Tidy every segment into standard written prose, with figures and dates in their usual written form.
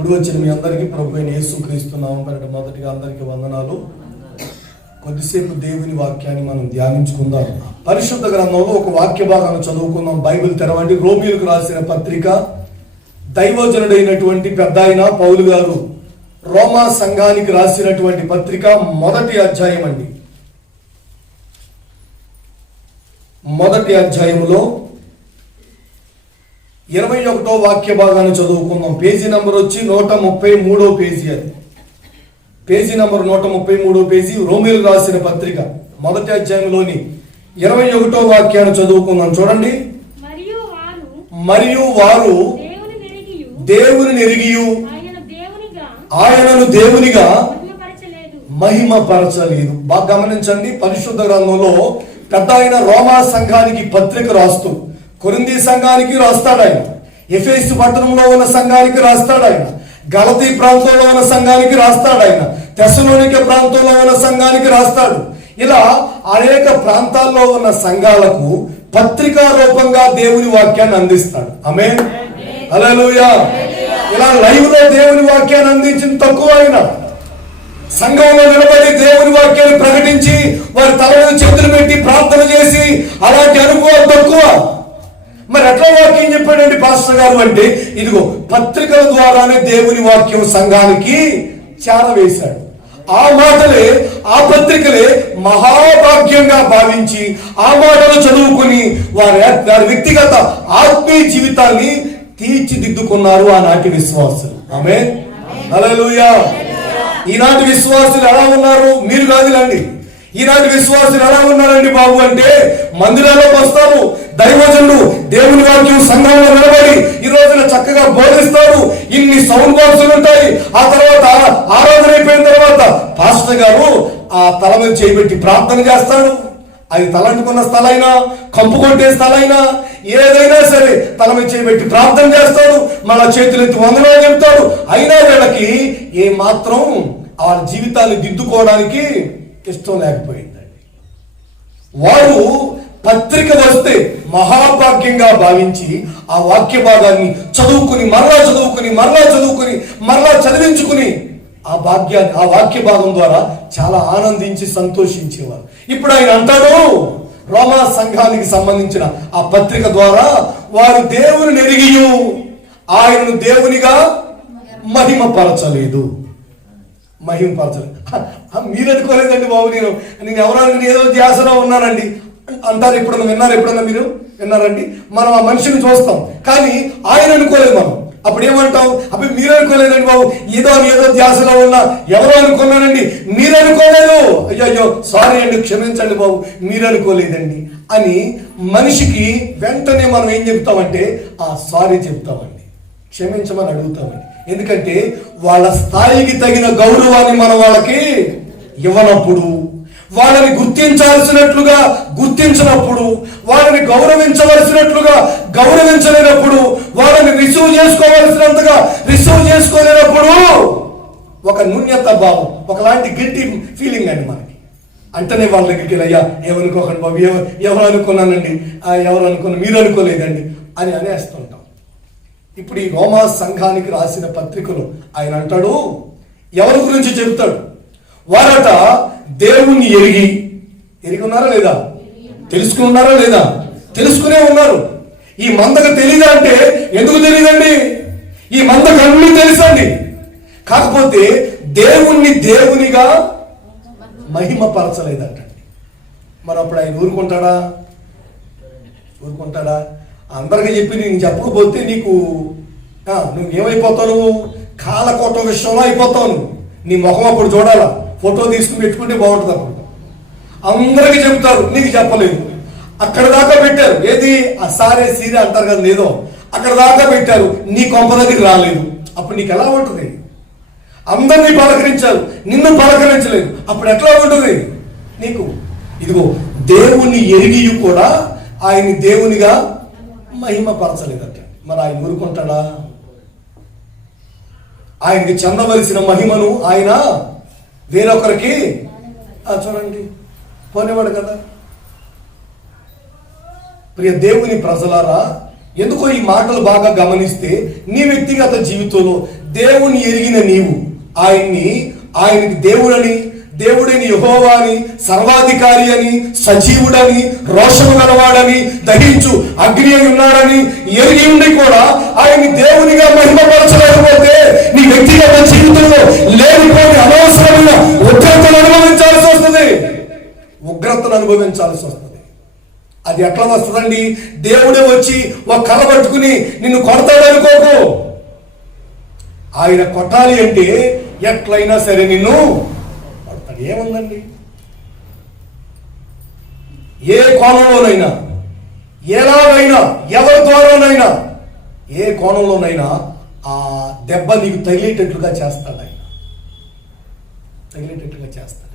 కుడి వచ్చిన మీ అందరికీ ప్రభు అయిన యేసుక్రీస్తు నామం పేరిట మొదటిగా అందరికీ వందనాలు. కొద్దిసేపు దేవుని వాక్యాన్ని మనం ధ్యానించుకుందాం. పరిశుద్ధ గ్రంథంలో ఒక వాక్య భాగాన్ని చదువుకుందాం. బైబిల్ తెరవండి. రోమీయులకు రాసిన పత్రిక, దైవజనుడైనటువంటి పెద్ద ఆయన పౌలు గారు రోమా సంఘానికి రాసినటువంటి పత్రిక మొదటి అధ్యాయం అండి. మొదటి అధ్యాయంలో 21వ వాక్య భాగాన్ని చదువుకుందాం. పేజీ నంబర్ వచ్చి 133వ పేజీ. అది పేజీ నంబర్ 133వ పేజీ. రోమీయులకు రాసిన పత్రిక మొదటి అధ్యాయంలోని 21వ వాక్యాన్ని చదువుకుందాం. చూడండి. మరియు వారు దేవుని నెరిగియు ఆయనను దేవునిగా మహిమపరచలేదు. బాగా గమనించండి. పరిశుద్ధ గ్రంథంలో పెద్ద ఆయన రోమా సంఘానికి పత్రిక రాస్తూ కొరింథీ సంఘానికి రాస్తాడు ఆయన, ఎఫెసు పట్టణంలో ఉన్న సంఘానికి రాస్తాడు ఆయన, గలతీ ప్రాంతంలో ఉన్న సంఘానికి రాస్తాడు ఆయన, తెస్సలోనికే ప్రాంతంలో ఉన్న సంఘానికి రాస్తాడు. ఇలా అనేక ప్రాంతాల్లో ఉన్న సంఘాలకు పత్రికా రూపంగా దేవుని వాక్యాన్ని అందిస్తాడు. ఆమేన్, హల్లెలూయా. ఇలా లైవ్ లో దేవుని వాక్యాన్ని అందించిన తక్కువ ఆయన సంఘంలో నిలబడి దేవుని వాక్యాన్ని ప్రకటించి వారి తల మీద చేతులు పెట్టి ప్రార్థన చేసి అలాంటి అనుభవం తక్కువ. మరి ఎట్లా వాక్యం చెప్పాడండి పాస్టర్ గారు అంటే, ఇదిగో పత్రికల ద్వారానే దేవుని వాక్యం సంఘానికి చేరవేశాడు. ఆ మాటలే, ఆ పత్రికలే మహాభాగ్యంగా భావించి ఆ మాటలు చదువుకుని వారి వ్యక్తిగత ఆత్మీయ జీవితాన్ని తీర్చిదిద్దుకున్నారు ఆనాటి విశ్వాసులు. ఆమేన్, హల్లెలూయా. ఈనాటి విశ్వాసులు ఎలా ఉన్నారు? మీరు కాదులండి. ఈనాటి విశ్వాసులు ఎలా ఉన్నారండి బాబు అంటే, మందిరాల్లోకి వస్తారు, దైవజనుడు దేవుని వాక్యం సంఘంలో నిలబడి ఈ రోజున చక్కగా బోధిస్తాడు, ఇన్ని సౌండ్ బాక్సులు ఉంటాయి. ఆ తర్వాత ఆరాధన అయిపోయిన తర్వాత పాస్టర్ గారు ఆ తల మీద చేయబెట్టి ప్రార్థన చేస్తాడు. అది తలంటుకున్న స్థలైనా, కంపు కొట్టే స్థలైనా, ఏదైనా సరే తల మీద చేయబెట్టి ప్రార్థన చేస్తాడు. మళ్ళా చేతులెత్తి వందనాలు చెప్తాడు. అయినా వీళ్ళకి ఏ మాత్రం వాళ్ళ జీవితాన్ని దిద్దుకోవడానికి ఇష్టం లేకపోయిందండి. వారు పత్రిక వస్తే మహాభాగ్యంగా భావించి ఆ వాక్య భాగాన్ని చదువుకుని మరలా చదివించుకుని ఆ వాక్య భాగం ద్వారా చాలా ఆనందించి సంతోషించేవారు. ఇప్పుడు ఆయన అంటాడు, రోమా సంఘానికి సంబంధించిన ఆ పత్రిక ద్వారా వారు దేవుని ఎరిగియు ఆయనను దేవునిగా మహిమపరచలేదు. మీరు అనుకోలేదండి బాబు, నేను ఎవరైనా ఏదో ధ్యాసలో ఉన్నానండి అంటారు. ఎప్పుడన్నా మీరు విన్నారండి? మనం ఆ మనిషిని చూస్తాం కానీ ఆయన అనుకోలేదు. మనం అప్పుడు ఏమంటాం? అప్పుడు మీరు అనుకోలేదండి బాబు, ఏదో ధ్యాసలో ఉన్నా. ఎవరో అనుకున్నానండి, మీరు అనుకోలేదు. అయ్యో సారీ అండి, క్షమించండి బాబు, మీరు అనుకోలేదండి అని మనిషికి వెంటనే మనం ఏం చెప్తామంటే సారీ చెప్తామండి, క్షమించమని అడుగుతామండి. ఎందుకంటే వాళ్ళ స్థాయికి తగిన గౌరవాన్ని మనం వాళ్ళకి ఇవ్వనప్పుడు, వాళ్ళని గుర్తించాల్సినట్లుగా గుర్తించినప్పుడు, వాళ్ళని గౌరవించవలసినట్లుగా గౌరవించలేనప్పుడు, వాళ్ళని రిసీవ్ చేసుకోవలసినంతగా రిసీవ్ చేసుకోలేనప్పుడు ఒక న్యూన్యత భావం, ఒకలాంటి గిల్టీ ఫీలింగ్ అండి మనకి. అంటేనే వాళ్ళ దగ్గరికి అయ్యా ఏమనుకోకండి బాబు, ఎవరు అనుకున్నానండి, మీరు అనుకోలేదండి అని అనేస్తుంటాం. ఇప్పుడు ఈ రోమా సంఘానికి రాసిన పత్రికలు ఆయన అంటాడు, ఎవరి గురించి చెబుతాడు? వారట దేవుణ్ణి ఎరిగి ఉన్నారా లేదా? తెలుసుకున్నారా లేదా? తెలుసుకునే ఉన్నారు. ఈ మందకు తెలీదా అంటే ఎందుకు తెలియదండి? ఈ మందకు అన్నీ తెలుసండి. కాకపోతే దేవుణ్ణి దేవునిగా మహిమపరచలేదంటండి. మరి అప్పుడు ఆయన ఊరుకుంటాడా? అందరికీ చెప్పి నేను చెప్పకపోతే నువ్వు ఏమైపోతావు? కాలకోట విషయంలో అయిపోతావు. నీ ముఖం అప్పుడు చూడాలా, ఫోటో తీసుకుని పెట్టుకుంటే బాగుంటుంది అప్పుడు. అందరికీ చెప్తారు, నీకు చెప్పలేదు. అక్కడ దాకా పెట్టారు. ఏది ఆ సారే సీరే అంటారు కదా, లేదో అక్కడ దాకా పెట్టారు, నీ కొంప దగ్గరికి రాలేదు. అప్పుడు నీకు ఎలా ఉంటుంది? అందరినీ పలకరించారు, నిన్ను పలకరించలేదు. అప్పుడు ఎట్లా ఉంటుంది నీకు? ఇదిగో దేవుణ్ణి ఎరిగి కూడా ఆయన్ని దేవునిగా మహిమపరచలేదట. మరి ఆయన ఊరుకుంటాడా? ఆయనకి చెందవలసిన మహిమను ఆయన వేరొకరికి చూడండి పోనివాడు కదా. ప్రియ దేవుని ప్రజలారా, ఎందుకో ఈ మాటలు బాగా గమనిస్తే నీ వ్యక్తిగత జీవితంలో దేవుని ఎరిగిన నీవు ఆయనకి దేవుడని, దేవుడిని యెహోవా అని, సర్వాధికారి అని, సజీవుడని, రోషము గలవాడని, దహించు అగ్ని అని ఉన్నాడని ఎరిగి ఉండి కూడా ఆయన్ని దేవునిగా మహిమపరచలేకపోతే నీ వ్యక్తిగత జీవితంలో లేనిపోని అనవసరమైన ఉగ్రతను అనుభవించాల్సి వస్తుంది. అది ఎట్లా వస్తుందండి? దేవుడే వచ్చి ఒక కర్ర పట్టుకుని నిన్ను కొడతాడనుకోకు. ఆయన కొట్టాలి అంటే ఎట్లయినా సరే నిన్ను కొడతాడు. ఏముందండి? ఏ కోణంలోనైనా, ఎలాగైనా, ఎవరి ద్వారానైనా, ఏ కోణంలోనైనా ఆ దెబ్బ నీకు తగిలేటట్లుగా చేస్తాడు. ఆయన తగిలేటట్లుగా చేస్తాడు.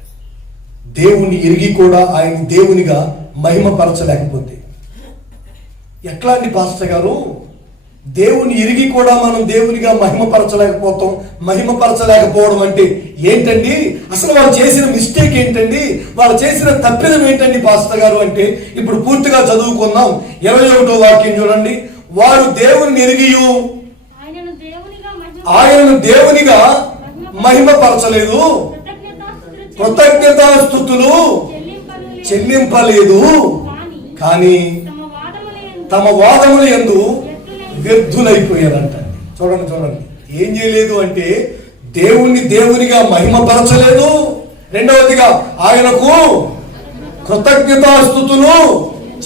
దేవుణ్ణి ఎరిగి కూడా ఆయన దేవునిగా మహిమపరచలేకపోతే ఎట్లా అండి పాస్టర్ గారు? దేవుని ఎరిగి కూడా మనం దేవునిగా మహిమపరచలేకపోవడం అంటే ఏంటండి? అసలు వాళ్ళు చేసిన మిస్టేక్ ఏంటండి? వాళ్ళు చేసిన తప్పిదం ఏంటండి పాస్టర్ గారు అంటే, ఇప్పుడు పూర్తిగా చదువుకుందాం. 21వ వాక్యం చూడండి. వారు దేవుని ఎరిగియు ఆయనను దేవునిగా మహిమపరచలేదు, కృతజ్ఞతాస్తుతులు చెల్లింపలేదు, కానీ తమ వాదములు యందు వ్యర్థులైపోయారంట. చూడండి, ఏం చేయలేదు అంటే దేవునిగా మహిమపరచలేదు, రెండవదిగా ఆయనకు కృతజ్ఞతాస్తుతులు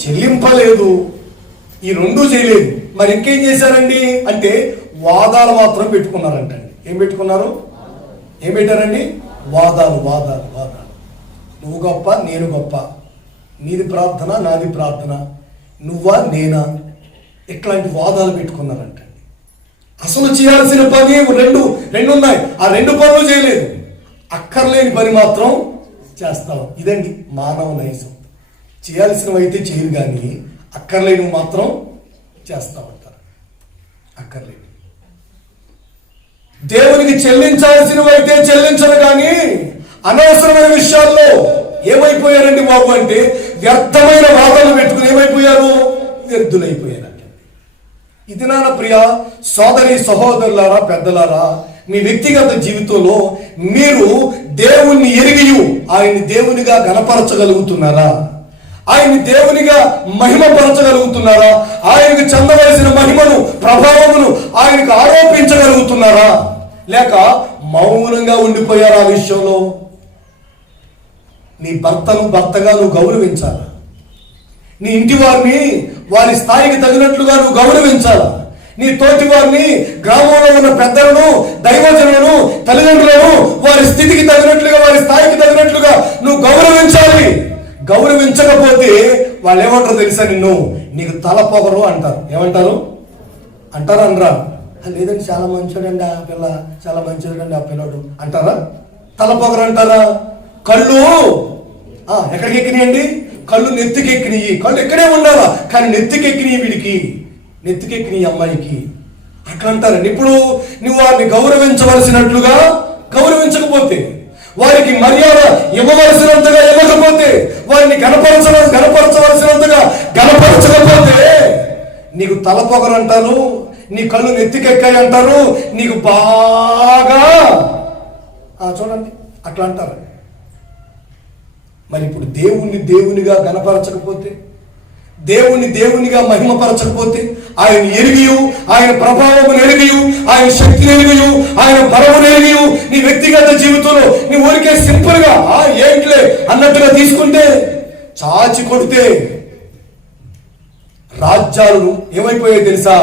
చెల్లింపలేదు. ఈ రెండూ చేయలేదు. మరి ఇంకేం చేశారండి అంటే వాదాలు మాత్రం పెట్టుకున్నారంటండి. ఏం పెట్టారండి? వాదాలు. నువ్వు గొప్ప, నేను గొప్ప, నీది ప్రార్థన, నాది ప్రార్థన, నువ్వా నేనా, ఇట్లాంటి వాదాలు పెట్టుకున్నారంటండి. అసలు చేయాల్సిన పని రెండు ఉన్నాయి. ఆ రెండు పనులు చేయలేదు. అక్కర్లేని పని మాత్రం చేస్తావు. ఇదండి మానవ నైజం. చేయాల్సినవి అయితే చేయరు, కానీ అక్కర్లేనివి మాత్రం చేస్తామంటారు. అక్కర్లేని దేవునికి చెల్లించాల్సినవి అయితే చెల్లించరు, కానీ అనవసరమైన విషయాల్లో ఏమైపోయారండి బాబు అంటే వ్యర్థమైన వాదనలు పెట్టుకుని ఏమైపోయారు? వ్యర్థులైపోయారండి. ఇది నాన్న ప్రియ సోదరి సహోదరులారా, పెద్దలారా, మీ వ్యక్తిగత జీవితంలో మీరు దేవుణ్ణి ఎరిగియు ఆయన్ని దేవునిగా గణపరచగలుగుతున్నారా? ఆయన్ని దేవునిగా మహిమపరచగలుగుతున్నారా? ఆయనకు చెందవలసిన మహిమను, ప్రభావమును ఆయనకు ఆరోపించగలుగుతున్నారా? లేక మౌనంగా ఉండిపోయారా? ఆ విషయంలో నీ భర్తను భర్తగా నువ్వు గౌరవించాలా? నీ ఇంటి వారిని వారి స్థాయికి తగినట్లుగా నువ్వు గౌరవించాలా? నీ తోటి వారిని, గ్రామంలో ఉన్న పెద్దలను, దైవజనులను, తల్లిదండ్రులను వారి స్థితికి తగినట్లుగా, వారి స్థాయికి తగినట్లుగా నువ్వు గౌరవించాలి. గౌరవించకపోతే వాళ్ళు ఏమంటారు తెలుసా? నీకు తల పొగరు అంటారు. ఏమంటారు? అంటారా? అనరా? లేదండి, చాలా మంచోడండి ఆ పిల్ల, చాలా మంచోడండి ఆ పిల్లడు అంటారా? తల పొగరు అంటారా? కళ్ళు ఎక్కడికి ఎక్కినాయండి? కళ్ళు నెత్తికెక్కినాయి. కళ్ళు ఎక్కడే ఉండాలా, కానీ నెత్తికెక్కినాయి వీడికి, నెత్తికెక్కినాయి అమ్మాయికి, అట్లా అంటారండి. ఇప్పుడు నువ్వు వారిని గౌరవించవలసినట్లుగా గౌరవించకపోతే, వారికి మర్యాద ఇవ్వవలసినంతగా ఇవ్వకపోతే, వారిని గణపరచవలసినంతగా గణపరచకపోతే నీకు తల పొగరు అంటారు, నీ కళ్ళు నెత్తికెక్కాయి అంటారు, నీకు బాగా చూడండి అట్లా అంటారు. మరి ఇప్పుడు దేవునిగా గణపరచకపోతే, దేవునిగా మహిమపరచకపోతే, ఆయన ఎరిగియు, ఆయన ప్రభావం ఎరిగియు, ఆయన శక్తిని ఎరిగియు, ఆయన బలమును ఎరిగియు నీ వ్యక్తిగత జీవితంలో నీ ఊరికే సింపుల్ గా ఏంట్లే అన్నట్టుగా తీసుకుంటే, చాచి కొడితే రాజ్యాలు ఏమైపోయాయి తెలుసా?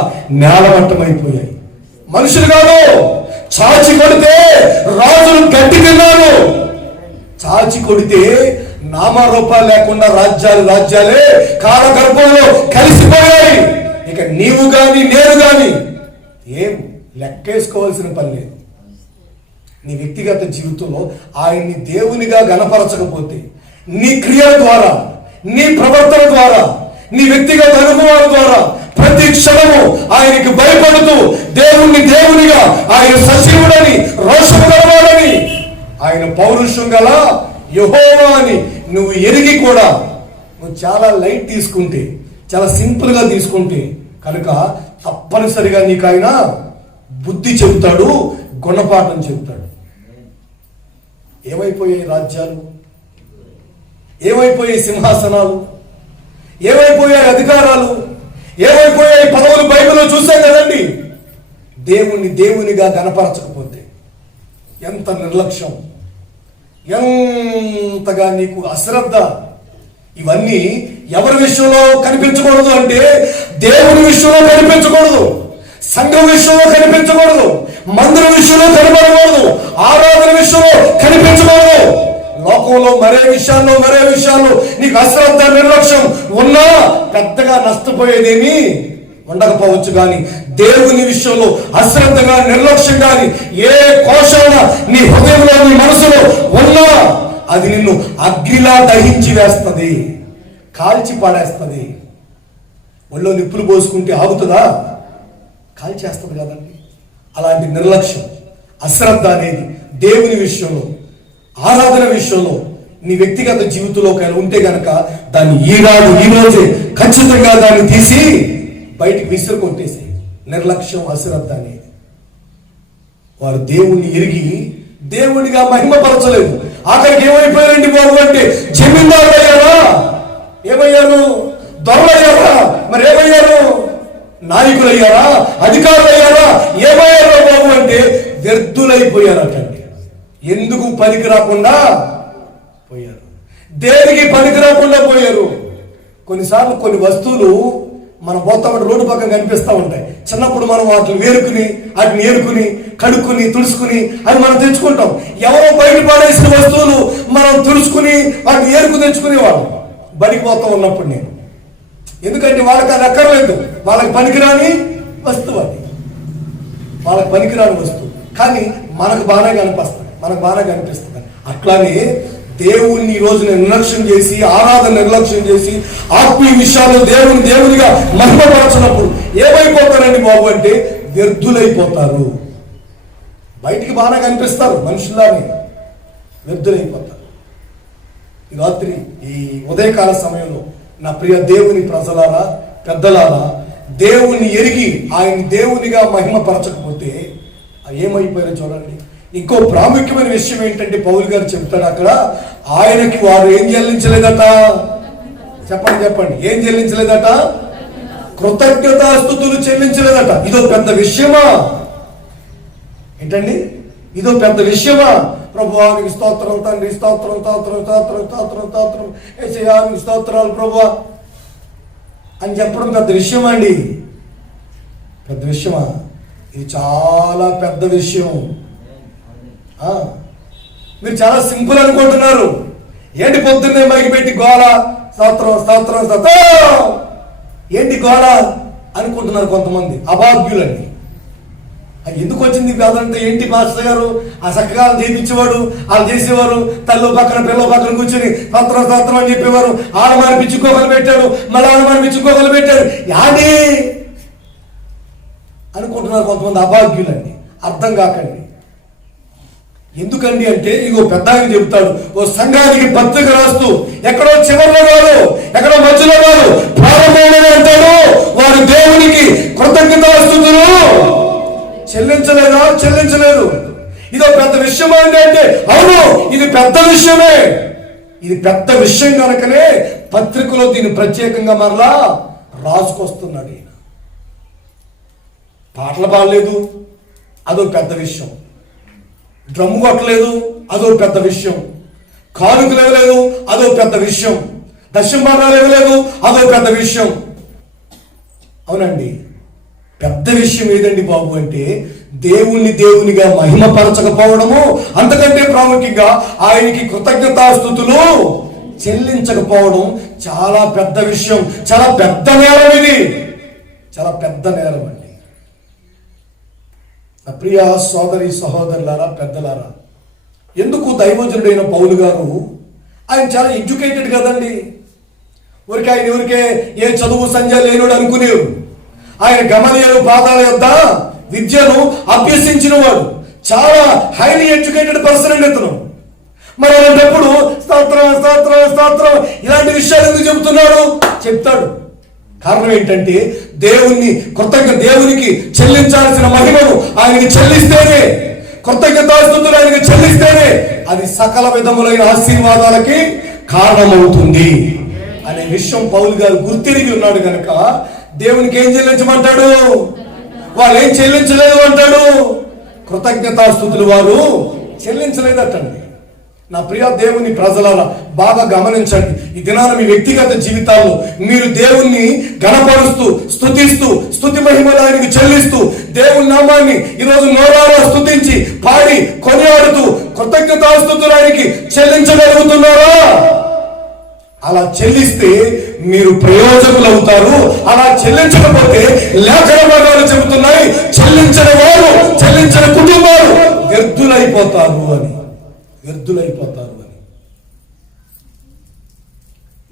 నేలమట్టమైపోయాయి. మనుషులు కాదు, చాచి కొడితే రాజులు గట్టి తిన్నారు. చాచి కొడితే నామరూపాలు లేకుండా రాజ్యాలే కాలగర్భంలో కలిసిపోయాయి. ఇక నీవు గాని నేను గాని ఏం లెక్కేసుకోవాల్సిన పని లేదు. నీ వ్యక్తిగత జీవితంలో ఆయన్ని దేవునిగా గణపరచకపోతే, నీ క్రియల ద్వారా, నీ ప్రవర్తన ద్వారా, నీ వ్యక్తిగత అనుభవాల ద్వారా ప్రతి క్షణము ఆయనకి భయపడుతూ దేవునిగా, ఆయన సజీవుడని, రోషము గలవాడని, ఆయన పౌరుషం గల యెహోవా అని నువ్వు ఎరిగి కూడా నువ్వు చాలా లైట్ తీసుకుంటే, చాలా సింపుల్ గా తీసుకుంటే కనుక తప్పనిసరిగా నీకు ఆయన బుద్ధి చెబుతాడు, గుణపాఠం చెబుతాడు. ఏమైపోయాయి రాజ్యాలు, ఏమైపోయాయి సింహాసనాలు, ఏమైపోయాయి అధికారాలు, ఏమైపోయాయి పదవులు? బైబిల్లో చూసాం కదండి. దేవుణ్ణి దేవునిగా గణపరచకపోతే ఎంత నిర్లక్ష్యం, ఎంతగా నీకు అశ్రద్ధ. ఇవన్నీ ఎవరి విషయంలో కనిపించకూడదు అంటే దేవుని విషయంలో కనిపించకూడదు, సంఘం విషయంలో కనిపించకూడదు, మందిరం విషయంలో కనబడకూడదు, ఆరాధన విషయంలో కనిపించకూడదు. లోకంలో మరే విషయాల్లో నీకు అశ్రద్ధ, నిర్లక్ష్యం ఉన్నా పెద్దగా నష్టపోయేదేమీ ఉండకపోవచ్చు. కానీ దేవుని విషయంలో అశ్రద్ధగా, నిర్లక్ష్యం కానీ ఏ కోశాన నీ హృదయంలో, నీ మనసులో ఉన్నా అది నిన్ను అగ్నిలా దహించి వేస్తుంది, కాల్చి పాడేస్తుంది. ఒళ్ళో నిప్పులు పోసుకుంటే ఆగుతుందా? కాల్చేస్తుంది కదండి. అలాంటి నిర్లక్ష్యం, అశ్రద్ధ అనేది దేవుని విషయంలో, ఆరాధన విషయంలో, నీ వ్యక్తిగత జీవితంలో ఉంటే గనక దాన్ని ఈరోజే ఖచ్చితంగా దాన్ని తీసి బయటికి విసురు కొట్టేసి. నిర్లక్ష్యం, అశ్రద్ధ అనేది. వారు దేవుణ్ణి ఎరిగి దేవునిగా మహిమపరచలేదు. ఆఖరికి ఏమైపోయారండి బాబు అంటే జమీందారులు అయ్యారా? ఏమయ్యారు? దొరలయ్యారా? మరి ఏమయ్యారు? నాయకులు అయ్యారా? అధికారులు అయ్యారా? ఏమయ్యారు బాబు అంటే వ్యర్థులైపోయారటండి. ఎందుకు పనికి రాకుండా పోయారు, దేనికి పనికి రాకుండా పోయారు. కొన్నిసార్లు కొన్ని వస్తువులు మనం పోతామంటే రోడ్డు పక్కన కనిపిస్తూ ఉంటాయి. చిన్నప్పుడు మనం వాటిని ఏరుకుని కడుక్కుని తుడుచుకుని అవి మనం తెచ్చుకుంటాం. ఎవరో బయట పడేసిన వస్తువులు మనం తుడుచుకుని వాటిని ఏరుకు తెచ్చుకునేవాళ్ళం బడికి పోతా ఉన్నప్పుడు నేను. ఎందుకంటే వాళ్ళకి అది అక్కర్లేదు, వాళ్ళకి పనికిరాని వస్తువు అది, వాళ్ళకి పనికిరాని వస్తువు. కానీ మనకు బాగా కనిపిస్తుంది. అట్లానే దేవుణ్ణి ఈ రోజున నిర్లక్ష్యం చేసి, ఆరాధన నిర్లక్ష్యం చేసి, ఆత్మీయ విషయాల్లో దేవునిగా మహిమపరచినప్పుడు ఏమైపోతారండి బాబు అంటే వ్యర్థులైపోతారు. బయటికి బాగా కనిపిస్తారు మనుషుల్లానే, వ్యర్థులైపోతారు. ఈ రాత్రి, ఈ ఉదయకాల సమయంలో నా ప్రియ దేవుని ప్రజలారా, పెద్దలారా, దేవుణ్ణి ఎరిగి ఆయన దేవునిగా మహిమపరచకపోతే ఏమైపోయారో చూడండి. ఇంకో ప్రాముఖ్యమైన విషయం ఏంటంటే పౌలు గారు చెప్తాడు అక్కడ, ఆయనకి వారు ఏం చెల్లించలేదట? చెప్పండి, ఏం చెల్లించలేదట? కృతజ్ఞతాస్తుతులు చెల్లించలేదట. ఇదో పెద్ద విషయమా ఏంటండి? ఇదో పెద్ద విషయమా? ప్రభువా నీకు స్తోత్రం, తండ్రి స్తోత్రం, యేసయ్యా నీకు స్తోత్రాలు ప్రభువా అని చెప్పడం పెద్ద విషయమా అండి? పెద్ద విషయమా? ఇది చాలా పెద్ద విషయం. మీరు చాలా సింపుల్ అనుకుంటున్నారు. ఏంటి పొద్దున్నే మైకి పెట్టి గోళ, స్తోత్రం ఏంటి గోళ అనుకుంటున్నారు కొంతమంది అభాగ్యులండి. ఎందుకు వచ్చింది కాదంటే ఏంటి మాస్టర్ గారు ఆ చక్కగా చేయించేవాడు, వాళ్ళు చేసేవారు, తల్లు పక్కన పిల్ల పక్కన కూర్చొని స్తోత్రం అని చెప్పేవారు. ఆడమాని పిచ్చుకోగలు పెట్టాడు, మళ్ళీ ఆడమాని పిచ్చుకోగలు పెట్టాడు. యాది అనుకుంటున్నారు కొంతమంది అభాగ్యులండి. అర్థం కాకండి. ఎందుకండి అంటే ఇగో పెద్ద ఆయన చెబుతాడు, ఓ సంఘానికి పత్రిక రాస్తూ ఎక్కడో చివరిలో కాదు, ఎక్కడో మధ్యలో కాదు, ప్రారంభంలోనే అంటాడు, వారు దేవునికి కృతజ్ఞతాస్తుతులు చెల్లించలేదు. ఇదో పెద్ద విషయం అంటే అవును, ఇది పెద్ద విషయమే. ఇది పెద్ద విషయం కనుకనే పత్రికలో దీన్ని ప్రత్యేకంగా మరలా రాసుకొస్తున్నాడు ఈయన. పాటలు పాడలేదు, అదో పెద్ద విషయం. డ్రమ్ము కొట్టలేదు, అదో పెద్ద విషయం. కానుకలు ఇవ్వలేదు, అదో పెద్ద విషయం. దశంభాగాలు ఇవ్వలేదు, అదో పెద్ద విషయం. అవునండి, పెద్ద విషయం ఏదండి బాబు అంటే దేవునిగా మహిమపరచకపోవడము, అంతకంటే ప్రాముఖ్యంగా ఆయనకి కృతజ్ఞతాస్తుతులు చెల్లించకపోవడం చాలా పెద్ద విషయం. చాలా పెద్ద నేరం ఇది, చాలా పెద్ద నేరం అండి. ప్రియ సోదరి సహోదరులారా, పెద్దలారా, ఎందుకు దైవజనుడైన పౌలు గారు, ఆయన చాలా ఎడ్యుకేటెడ్ కదండి. ఊరికే ఏ చదువు సంజయ్ లేనుడు అనుకునేరు. ఆయన గమనియలు పాదాల యొద్ద విద్యను అభ్యసించిన వాడు, చాలా హైలీ ఎడ్యుకేటెడ్ పర్సన్ అండి ఇతను. మరి అలాంటప్పుడు స్తోత్రం ఇలాంటి విషయాలు ఎందుకు చెబుతున్నాడు? చెప్తాడు. కారణం ఏంటంటే దేవునికి చెల్లించాల్సిన మహిమను ఆయనకి చెల్లిస్తేనే, కృతజ్ఞతాస్తుతులు ఆయనకు చెల్లిస్తేనే అది సకల విధములైన ఆశీర్వాదాలకి కారణమవుతుంది అనే విషయం పౌలు గారు గుర్తిరిగి ఉన్నాడు కనుక దేవునికి ఏం చెల్లించమంటాడు? వాళ్ళు ఏం చెల్లించలేదు అంటాడు. కృతజ్ఞతాస్తుతులు వారు చెల్లించలేదటండి. నా ప్రియ దేవుని ప్రజలారా బాగా గమనించండి. ఈ దినాన మీ వ్యక్తిగత జీవితాల్లో మీరు దేవుణ్ణి గణపరుస్తూ స్తుతిస్తూ స్తుతి మహిమలు ఆయనకి చెల్లిస్తూ దేవుని నామాన్ని ఈరోజు నోరారా స్తుతించి పాడి కొనియాడుతూ కృతజ్ఞతాస్తుతులు ఆయనకి చెల్లించగలుగుతున్నారా? అలా చెల్లిస్తే మీరు ప్రయోజకులు అవుతారు. అలా చెల్లించకపోతే లేఖన భాగాలు చెబుతున్నాయి, చెల్లించని వారు చెల్లించని కుటుంబాలు వ్యర్థులైపోతారు అని.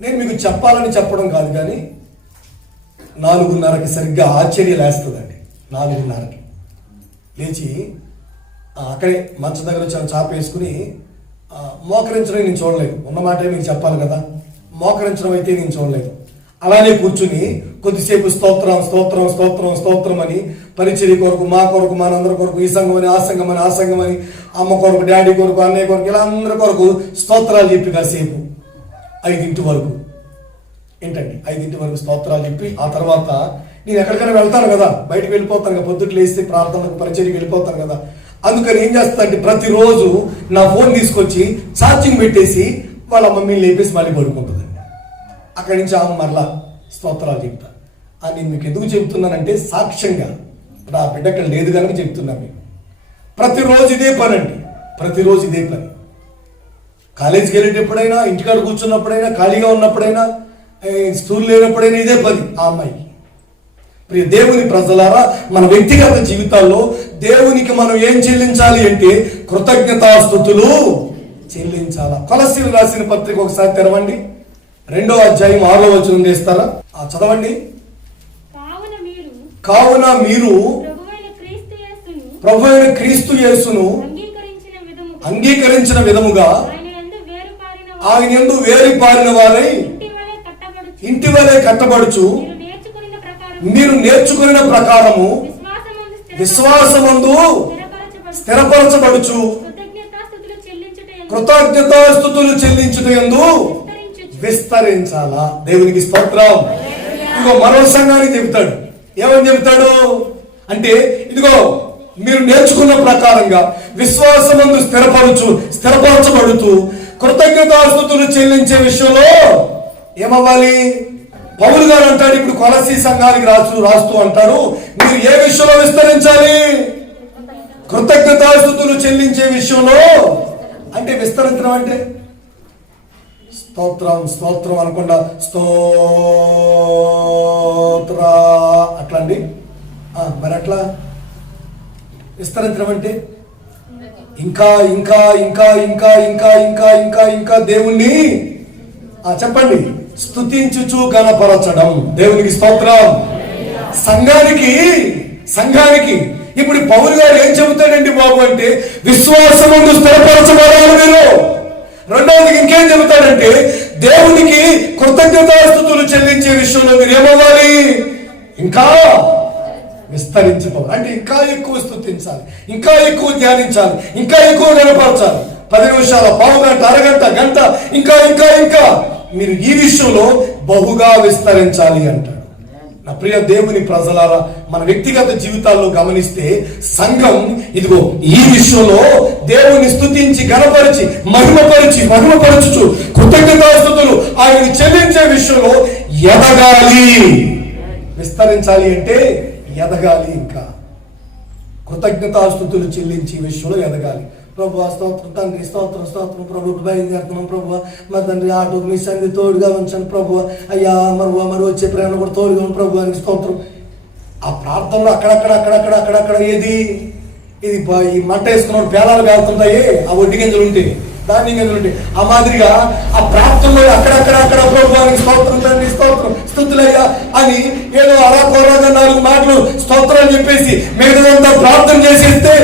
నేను మీకు చెప్పాలని చెప్పడం కాదు, కానీ 4:30కి సరిగ్గా ఆశ్చర్య లేస్తుందండి. 4:30కి లేచి అక్కడే మంచం దగ్గర వచ్చిన చాప వేసుకుని మోకరించడం నేను చూడలేదు. ఉన్నమాటే మీకు చెప్పాలి కదా, మోకరించడం అయితే నేను చూడలేదు. అలానే కూర్చుని కొద్దిసేపు స్తోత్రం స్తోత్రం స్తోత్రం స్తోత్రం అని పరిచర్య కొరకు, మా కొరకు, మనందరి కొరకు, ఈ సంఘం అని, ఆ సంఘం అని, ఆ సంఘం అని, అమ్మ కొరకు, డాడీ కొరకు, అన్నయ్య కొరకు, ఇలా అందరి కొరకు స్తోత్రాలు చెప్పి కాసేపు 5 వరకు ఏంటండి 5 వరకు స్తోత్రాలు చెప్పి ఆ తర్వాత నేను ఎక్కడికైనా వెళ్తాను కదా, బయటకు వెళ్ళిపోతాను కదా, పొద్దుట్లు వేస్తే ప్రార్థనకు పరిచర్యకి వెళ్ళిపోతాను కదా. అందుకని ఏం చేస్తానంటే ప్రతిరోజు నా ఫోన్ తీసుకొచ్చి ఛార్జింగ్ పెట్టేసి వాళ్ళ మమ్మీని లేపేసి మళ్ళీ పడుకుంటుందండి. అక్కడి నుంచి ఆమె మరలా స్తోత్రాలు చెప్తా. అని మీకు ఎందుకు చెప్తున్నానంటే సాక్ష్యంగా, నా బిడ్డ అక్కడ లేదు కనుక చెప్తున్నాను మీకు. ప్రతిరోజు ఇదే పని అండి, ప్రతిరోజు ఇదే పని. కాలేజీకి వెళ్ళేటప్పుడైనా, ఇంటికాడ కూర్చున్నప్పుడైనా, ఖాళీగా ఉన్నప్పుడైనా, స్కూల్ లేనప్పుడైనా ఇదే పని ఆ అమ్మాయికి. ప్రియ దేవుని ప్రజలారా, మన వ్యక్తిగత జీవితాల్లో దేవునికి మనం ఏం చెల్లించాలి అంటే కృతజ్ఞతాస్తుతులు చెల్లించాలా. కొలస్సీలు రాసిన పత్రిక ఒకసారి తెరవండి. 2వ అధ్యాయం 6వ వచనం తీస్తారా? చదవండి. కావున మీరు ప్రభువైన క్రీస్తు యేసును అంగీకరించిన విధముగా ఆయన యందు వేరు పారిన వారై ఇంటి వలె కట్టబడుచు మీరు నేర్చుకున్న ప్రకారము విశ్వాసమందు స్థిరపరచబడుచు కృతజ్ఞతాస్తుతులు చెల్లించుటయందు విస్తరించాలా. దేవునికి స్తోత్రం. ఇదిగో మరో సంఘానికి చెబుతాడు. ఏమని చెబుతాడు అంటే, ఇదిగో మీరు నేర్చుకున్న ప్రకారంగా విశ్వాసమందు స్థిరపరచబడుతూ కృతజ్ఞతాస్తుతులు చెల్లించే విషయంలో ఏమవ్వాలి? పౌలు గారు అంటాడు, ఇప్పుడు కొలస్సీ సంఘానికి రాస్తూ అంటారు, మీరు ఏ విషయంలో విస్తరించాలి? కృతజ్ఞతాస్తుతులు చెల్లించే విషయంలో. అంటే విస్తరించడం అంటే స్తోత్రం స్తోత్రం అనకుండా స్తోత్ర అట్లా అండి. మరి అట్లా విస్తరించడం అంటే ఇంకా ఇంకా ఇంకా ఇంకా ఇంకా ఇంకా ఇంకా ఇంకా దేవుణ్ణి చెప్పండి స్తుతించుచు గణపరచడం. దేవునికి స్తోత్రం. సంఘానికి ఇప్పుడు పౌలు గారు ఏం చెబుతాడండి బాబు అంటే, విశ్వాసముందు స్థిరపరచబడాలి మీరు. రెండవది ఇంకేం చెబుతాడంటే, దేవునికి కృతజ్ఞతాస్తుతులు చెల్లించే విషయంలో మీరు ఏమవ్వాలి? ఇంకా విస్తరించిపోవాలి. అంటే ఇంకా ఎక్కువ స్తుతించాలి, ఇంకా ఎక్కువ ధ్యానించాలి, ఇంకా ఎక్కువ గణపరచాలి. 10 నిమిషాల, పావు గంట, అరగంట, గంట, ఇంకా ఇంకా ఇంకా మీరు ఈ విషయంలో బహుగా విస్తరించాలి అంటాడు. నా ప్రియ దేవుని ప్రజలారా, మన వ్యక్తిగత జీవితాల్లో గమనిస్తే సంఘం ఇదిగో ఈ విషయంలో దేవుని స్తుతించి గణపరిచి మహిమపరచుచు కృతజ్ఞతాస్తుతులు ఆయన చెల్లించే విషయంలో ఎదగాలి. విస్తరించాలి అంటే ఎదగాలి. ఇంకా కృతజ్ఞతాస్తుతులు చెల్లించే విషయంలో ఎదగాలి. ప్రభు స్తోత్రం తండ్రి, స్తోత్రం స్తోత్రం ప్రభు, బయలుదేరుతున్నాం ప్రభు. మా తండ్రి ఆటోకు మీ సంగతి తోడుగా ఉంచండి ప్రభు. అయ్యా మరి వచ్చే ప్రయాణం కూడా తోడుగా ఉంది ప్రభు అని స్తోత్రం. ఆ ప్రార్థనలో అక్కడక్కడ ఇది ఈ మంట వేసుకున్న పేలాలు కాలుతుంటాయి, ఆ ఒడ్డి గింజలు ఉంటాయి, ధాన్యం గింజలు ఉంటాయి. ఆ మాదిరిగా ఆ ప్రార్థనలో అక్కడక్కడ ప్రభు అని స్తోత్రం తండ్రి, స్తోత్రం స్తుతులయ్యా అని ఏదో అలా కోరగా 4 మాటలు స్తోత్రాలు చెప్పేసి మిగతాదంతా ప్రార్థన చేసేస్తే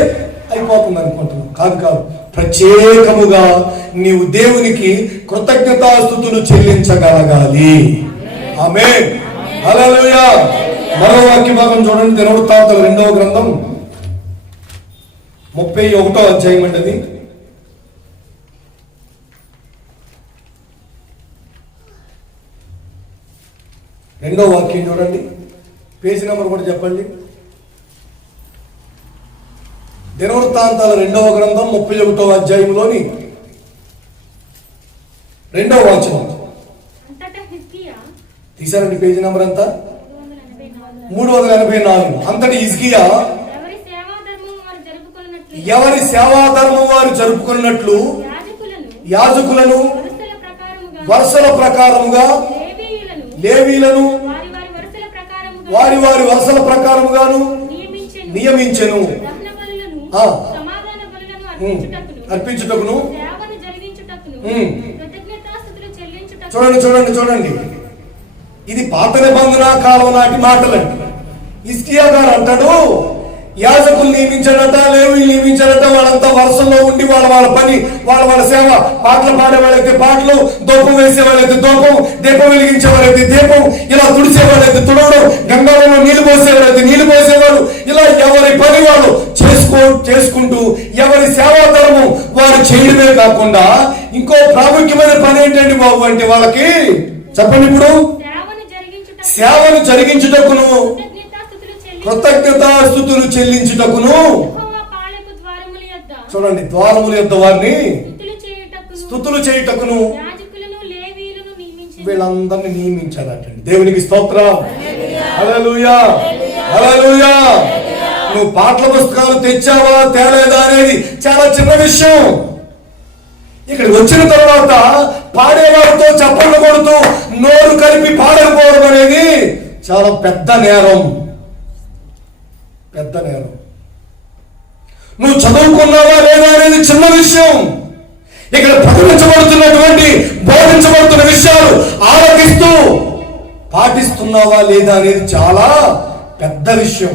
అయిపోతుంది అనుకుంటున్నాను. కాదు, ప్రత్యేకముగా నీవు దేవునికి కృతజ్ఞతాస్తుతులు చెల్లించగలగాలి. ఆమేన్, హల్లెలూయా. మరో వాక్య భాగం చూడండి, దినవృత్తాంతాల 2వ గ్రంథం 31వ అధ్యాయం అండి అది. 2వ వాక్యం చూడండి, పేజీ నెంబర్ కూడా చెప్పండి. దినవృత్తాంతాల 2వ గ్రంథం 31వ అధ్యాయంలోని 2వ వచనం తీసారండి. పేజీ నెంబర్ అంతా 384. అంతటి హిజ్కియా ఎవరి సేవాధర్మం వారు జరుపుకున్నట్లు యాజకులను వరుసల ప్రకారముగా లేవీలను వారి వారి వరుసల ప్రకారముగాను నియమించెను. అర్పించుటకును. చూడండి చూడండి చూడండి, ఇది పాత నిబంధన కాలం నాటి మాటలండి. హిజ్కియా గారు అంటాడు, యాజకులు నియమించాడట, లేవీలు నియమించాడట. వాళ్ళంతా వరుసల్లో ఉండి వాళ్ళ వాళ్ళ పని, వాళ్ళ వాళ్ళ సేవ. పాటలు పాడే వాళ్ళైతే పాటలు, దూపం వేసే వాళ్ళైతే దూపం, దీపం వెలిగించే వాళ్ళైతే దీపం, ఇలా తుడిసే వాళ్ళైతే తుడవడం, గంగాలో నీళ్లు పోసేవాళ్ళైతే నీళ్లు పోసేవాళ్ళు. ఇలా ఎవరి పని వాళ్ళు చేసుకుంటూ ఎవరి సేవాధర్మం వారు చేయడమే కాకుండా ఇంకో ప్రాముఖ్యమైన పని ఏంటండి బాబు అంటే వాళ్ళకి చెప్పండి. ఇప్పుడు సేవను జరిగించుటకును, కృతజ్ఞతాస్తుతులు చెల్లించుటకును. చూడండి, ద్వారముల యొద్ద వారిని స్తుతులు చేయుటకును వీళ్ళందరినీ నియమించారటండి. దేవునికి స్తోత్రం. హల్లెలూయా హల్లెలూయా. నువ్వు పాటల పుస్తకాలు తెచ్చావా తేలేదా అనేది చాలా చిన్న విషయం. ఇక్కడికి వచ్చిన తర్వాత పాడేవారితో చప్పట్లు కొడుతూ నోరు కలిపి పాడకపోవడం అనేది చాలా పెద్ద నేరం. పెద్ద నేరం. నువ్వు చదువుకున్నావా లేదా అనేది చిన్న విషయం. ఇక్కడ ప్రకటించబడుతున్నటువంటి బోధించబడుతున్న విషయాలు ఆలోచిస్తూ పాటిస్తున్నావా లేదా అనేది చాలా పెద్ద విషయం.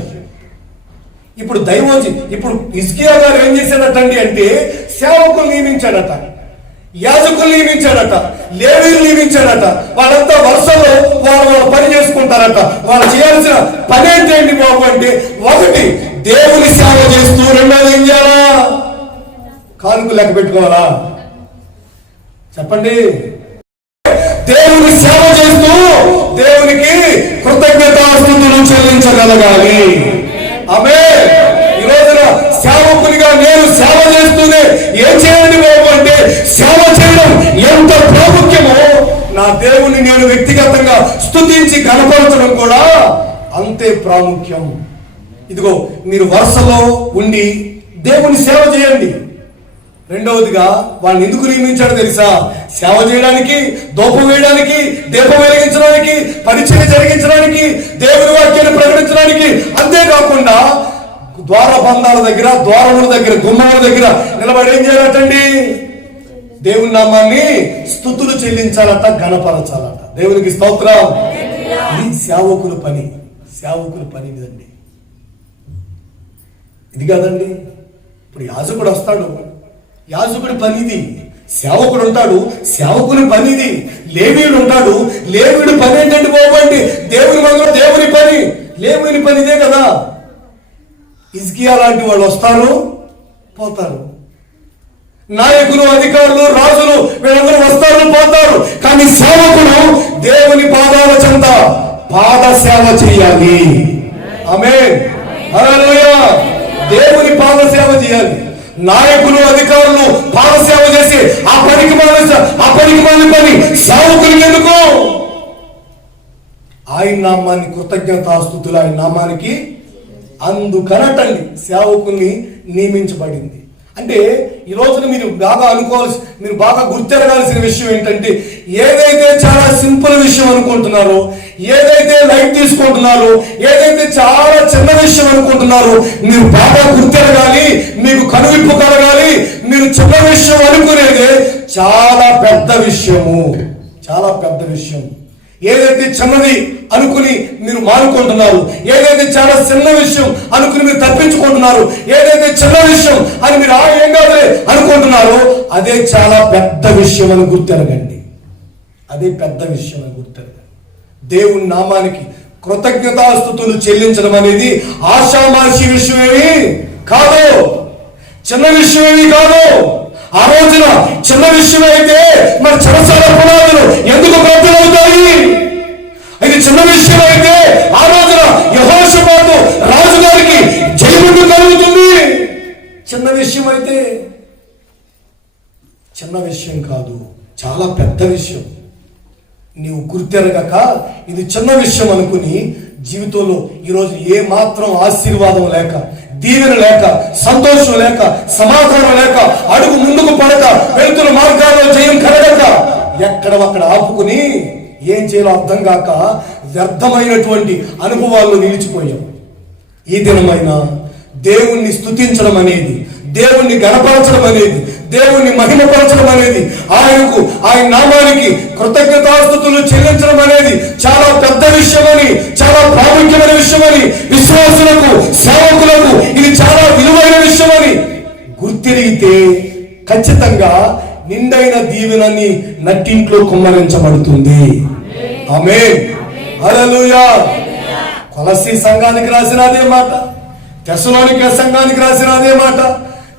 ఇప్పుడు ఇప్పుడు హిజ్కియా గారు ఏం చేశాడటండి అంటే సేవకులు నియమించాడట, యాజకులు నియమించాడట, లేవీలు నియమించాడట. వాళ్ళంతా వరుసలో వాళ్ళ పని చేసుకుంటారట. వాళ్ళు చేయాల్సిన పని ఏంటండి బాబు అంటే, ఒకటి దేవుని సేవ చేస్తూ, రెండోది ఏం చేయాలా? కానుక లెక్క పెట్టుకోవాలా? చెప్పండి. దేవుని సేవ చేస్తూ దేవునికి కృతజ్ఞతాస్తుతులు చెల్లించగలగాలి. ఆమేన్. ఈ రోజున సేవకునిగా నేను సేవ చేస్తూనే ఏం చేయండి బాబు అంటే, సేవ చేయడం ఎంత ప్రాముఖ్యమో నా దేవుని నేను వ్యక్తిగతంగా స్తుతించి కనపరచడం కూడా అంతే ప్రాముఖ్యం. ఇదిగో మీరు వరుసలో ఉండి దేవుని సేవ చేయండి. రెండవదిగా వాళ్ళని ఎందుకు నియమించాడో తెలుసా? సేవ చేయడానికి, దూపం వేయడానికి, దీపం వెలిగించడానికి, పరిచర్య జరిగించడానికి, దేవుని వాక్యాన్ని ప్రకటించడానికి. అంతేకాకుండా ద్వారబంధాల దగ్గర, ద్వారముల దగ్గర, గుమ్మముల దగ్గర నిలబడి ఏం చేయాలటండి? దేవుని నామాన్ని స్తుతులు చెల్లించాలట, ఘనపరచాలట. దేవునికి స్తోత్రం. ఇది సేవకుల పని. సేవకుల పని ఇదండి. ఇది కాదండి. ఇప్పుడు యాజకుడు వస్తాడు, యాజకుడి పని ఇది. సేవకుడు ఉంటాడు, సేవకుని పని ఇది. లేవీయుడు ఉంటాడు, లేవీయుడి పని ఏంటంటే బాబు అంటే దేవుని మందిరం, దేవుని పని, లేవీయుని పని ఇదే కదా. హిజ్కియా లాంటి వాళ్ళు వస్తారు, పోతారు. నాయకులు, అధికారులు, రాజులు వీళ్ళందరూ వస్తారు, పోతారు. కానీ సేవకుడు దేవుని పాదాల చెంత పాద సేవ చేయాలి. ఆమేన్. హల్లెలూయా. దేవుని పాద సేవ చేయాలి. నాయకులు, అధికారులు పాద సేవ చేసి ఆ పనికి మాలి పని సేవకులకి ఎందుకు? ఆయన నామాన్ని కృతజ్ఞతాస్తుతులు ఆయన నామానికి అందుకనటండి సేవకుల్ని నియమించబడింది. అంటే ఈ రోజున మీరు బాగా గుర్తెరగాల్సిన విషయం ఏంటంటే, ఏదైతే చాలా సింపుల్ విషయం అనుకుంటున్నారో, ఏదైతే లైట్ తీసుకుంటున్నారో, ఏదైతే చాలా చిన్న విషయం అనుకుంటున్నారో, మీరు బాగా గుర్తెరగాలి, మీకు కనువిప్పు కలగాలి. మీరు చిన్న విషయం అనుకునేదే చాలా పెద్ద విషయము, చాలా పెద్ద విషయం. ఏదైతే చిన్నది అనుకుని మీరు మానుకుంటున్నారు, ఏదైతే చాలా చిన్న విషయం అనుకుని మీరు తప్పించుకుంటున్నారు, ఏదైతే చిన్న విషయం అని మీరు ఏం కాదులే అనుకుంటున్నారో, అదే చాలా పెద్ద విషయం అని గుర్తెరగండి. అదే పెద్ద విషయం అని గుర్తెరగండి. దేవుని నామానికి కృతజ్ఞతాస్తుతులు చెల్లించడం అనేది ఆషామాషి విషయమేమి కాదు. చిన్న విషయమేమి కాదు. ఆ రోజున చిన్న విషయం అయితే మరి చెరసాల పునాదులు ఎందుకు బద్దలవుతాయి? ఇది చిన్న విషయం అయితే ఆ రోజున యెహోషాపాతు రాజుగారికి జయము కలుగుతుంది. చిన్న విషయం అయితే, చిన్న విషయం కాదు, చాలా పెద్ద విషయం. నీవు గుర్తెరగక ఇది చిన్న విషయం అనుకుని జీవితంలో ఈరోజు ఏ మాత్రం ఆశీర్వాదం లేక, దీవెన లేక, సంతోషం లేక, సమాధానం లేక, అడుగు ముందుకు పడక, వెళ్తున్న మార్గాల్లో జయం కలగక ఎక్కడక్కడ ఆపుకుని ఏం చేయాలో అర్థం కాక వ్యర్థమైనటువంటి అనుభవాల్లో నిలిచిపోయాం. ఈ దినమైన దేవుణ్ణి స్తుతించడం అనేది, దేవుణ్ణి గణపరచడం అనేది, దేవుణ్ణి మహిమపరచడం అనేది, ఆయనకు, ఆయన నామానికి కృతజ్ఞతాస్తుతులు చెల్లించడం అనేది చాలా పెద్ద విషయమని, చాలా ప్రాముఖ్యమైన విషయమని, విశ్వాసులకు, సేవకులకు ఇది చాలా విలువైన విషయమని గుర్తిరిగితే ఖచ్చితంగా నిండైన దీవెనని నట్టింట్లో కుమ్మరించబడుతుంది. ఆమేన్, హల్లెలూయా. కొలస్సీ సంఘానికి రాసిన అదే మాట, తెస్సలోనికే సంఘానికి రాసిన అదే మాట,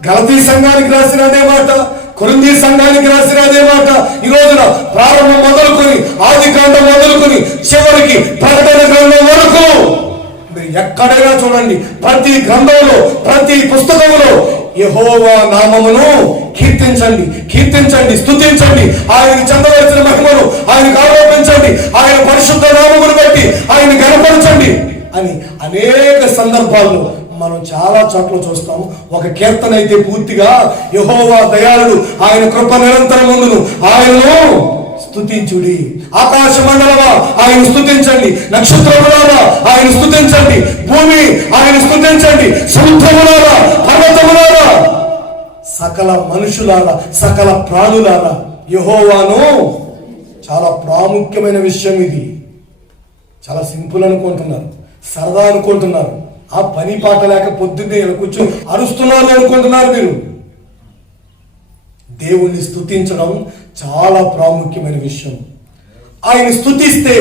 గలతీ సంఘానికి రాసిన అదే మాట, కొరింథీ సంఘానికి రాసిన అదే మాట. ఈ రోజున ప్రారంభం మొదలుకొని, ఆది కాండం మొదలుకొని చివరికి ప్రకటన గ్రంథం వరకు మీరు ఎక్కడైనా చూడండి, ప్రతి గ్రంథంలో, ప్రతి పుస్తకంలో యెహోవా నామమును కీర్తించండి, కీర్తించండి, స్తుతించండి, ఆయనకు చెందవలసిన మహిమను ఆయనకు ఆరోపించండి, ఆయన పరిశుద్ధ నామమును బట్టి ఆయన గణపరచండి అని అనేక సందర్భాల్లో మనం చాలా చోట్ల చూస్తాము. ఒక కీర్తన అయితే పూర్తిగా యెహోవా దయాళుడు, ఆయన కృప నిరంతరం ఉండును, ఆయనను స్తుతించుడి. ఆకాశ మండలమా ఆయన స్తుతించండి, నక్షత్రములారా ఆయన స్తుతించండి, భూమి ఆయన స్తుతించండి, సముద్రములారా, పర్వతములారా, సకల మనుషులారా, సకల ప్రాణులారా యెహోవాను. చాలా ప్రాముఖ్యమైన విషయం ఇది. చాలా సింపుల్ అనుకుంటున్నారు, సరదా అనుకుంటున్నారు, ఆ పని పాట లేక పొద్దున్నే కూర్చొని అరుస్తున్నారు అనుకుంటున్నారు మీరు. దేవుణ్ణి స్తుతించడం చాలా ప్రాముఖ్యమైన విషయం. ఆయన స్తుతిస్తే,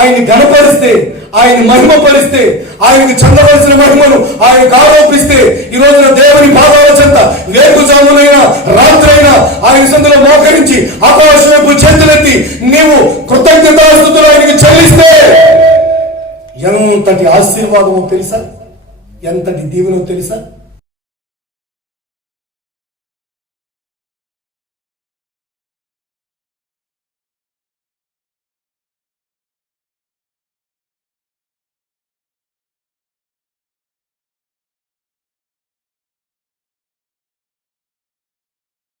ఆయన గణపరిస్తే, ఆయన మహిమపరిస్తే, ఆయనకు చెందవలసిన మహిమను ఆయనకు ఆరోపిస్తే, ఈ రోజున దేవుని పాదాల చెంత వేకుజామునైనా రాత్రైనా ఆయన సందులో మోకరించి ఆకాశం వైపు చేతులెత్తి నీవు కృతజ్ఞతాస్తుతులు ఆయనకు చెల్లిస్తే ఎంతటి ఆశీర్వాదమో తెలుసా, ఎంతటి దీవెనో తెలుసా?